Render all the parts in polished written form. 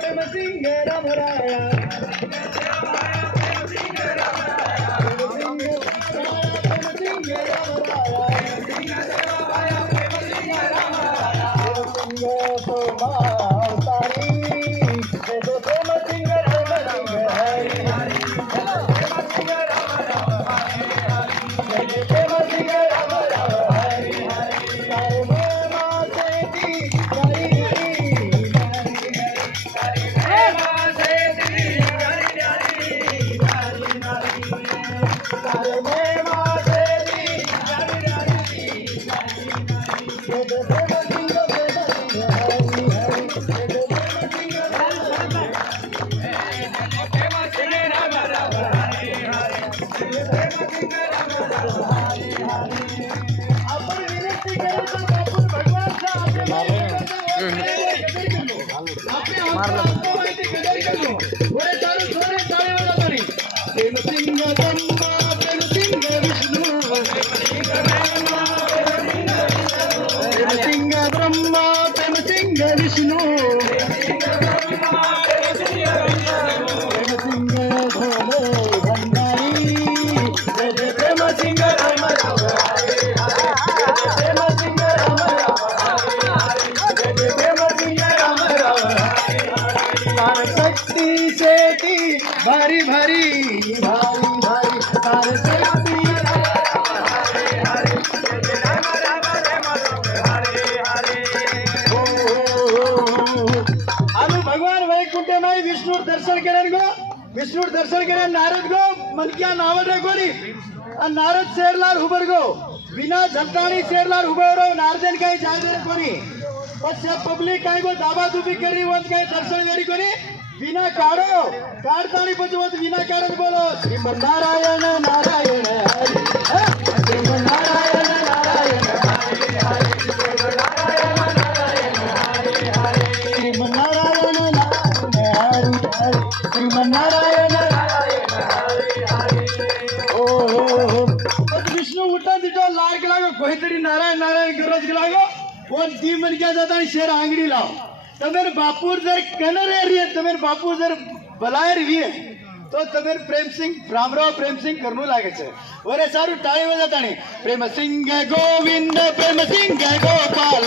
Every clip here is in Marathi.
प्रेम सिंग रामराया विष्णु शक्ति शेती भारी भारी भारी भारी तार शक्ति भगवान वैकुंठ में विष्णु दर्शन करें गो विष्णु दर्शन करें नारद गो मन क्या नावल रे गोरी नारद शेरलार उबर गो बिना झलकानी शेरलार उबर नारदन कहीं जाए कोनी पश्य पब्लिक कहीं को दाबा दुबी करी वंत कहीं दर्शन करी कोनी बिना काढ़ो काढ़तानी पचवत बिना कारण बोलो श्रीमन्नारायण नारायण हरि श्रीमन्नारायण नारायण हरि हरि श्रीमन्नारायण नारायण हरि श्रीमन्नारायण नारायण हरि ओ विष्णु उठा तिथं लाग लागो कोणीतरी नारायण नारायण गरज लागो कोण ती मन क्या जाता शेर आंगडी लाव तमेर बापूर जर कनरे रही तमेर बापूर जर बलायर रही तो तमेर प्रेम सिंह रामराव प्रेम सिंह करनू लागे छे ओरे सारू टाळी बजाता नहीं प्रेम सिंह गोविंद प्रेम सिंह गोपाल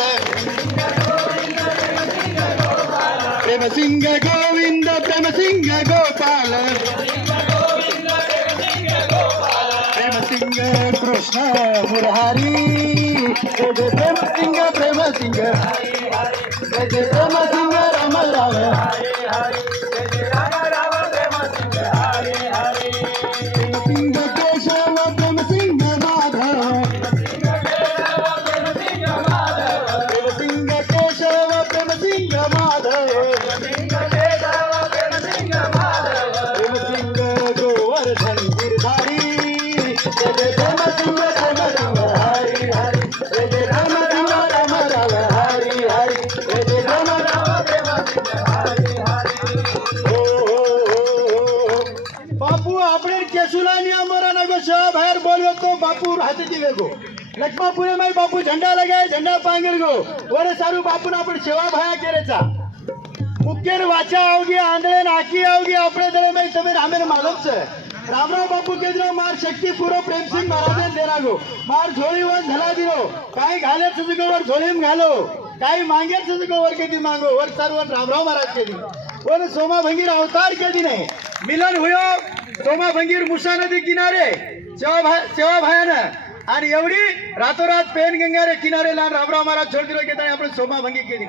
प्रेम सिंह गोविंद प्रेम सिंह गोपाल प्रेम सिंह कृष्ण मुरारी प्रेम सिंह प्रेम सिंह जय प्रेम सिंह राम राम प्रेम सिंह केशव प्रेम सिंह माधव प्रेम सिंह केशव प्रेम सिंह माधव प्रेम सिंह गोवर्धन गिरधारी जय प्रेम सिंह हरि हरि जय प्रेम सिंह राम राम हरि हरि बापू आपणे केसुलानी अमरा नगो बाहर बोलियो तो बापू हाथी जीवे गो लक्ष्मापुरे में बापू झंडा लगाए झंडा पांगेर गो वरे सारू बापू ना आपण सेवा भाया केरेचा मुक्केर वाचा आवगी आंधळे नाकी आवगी आपणे दळे में तमे रामेर मालूम छे रामराव बापू केजरो मार शक्ति पूरो प्रेम सिंह महाराज देना गो मार झोली वन झला दिरो काय घाले सजगो वर झोलीम घालो काय मांगे सजगो वर के दी मांगो वर सर्वन रामराव महाराज के दी वर सोमा भंगीर अवतार के दी नहीं मिलन हुयो सोमा भंगीर मुसा नदी किनारे सेवा भायान आणि एवढी रातोरात पेन गंगा रे किनारे लान रामराव महाराज छोड़ दिलो के आपण सोमा भंगी के दी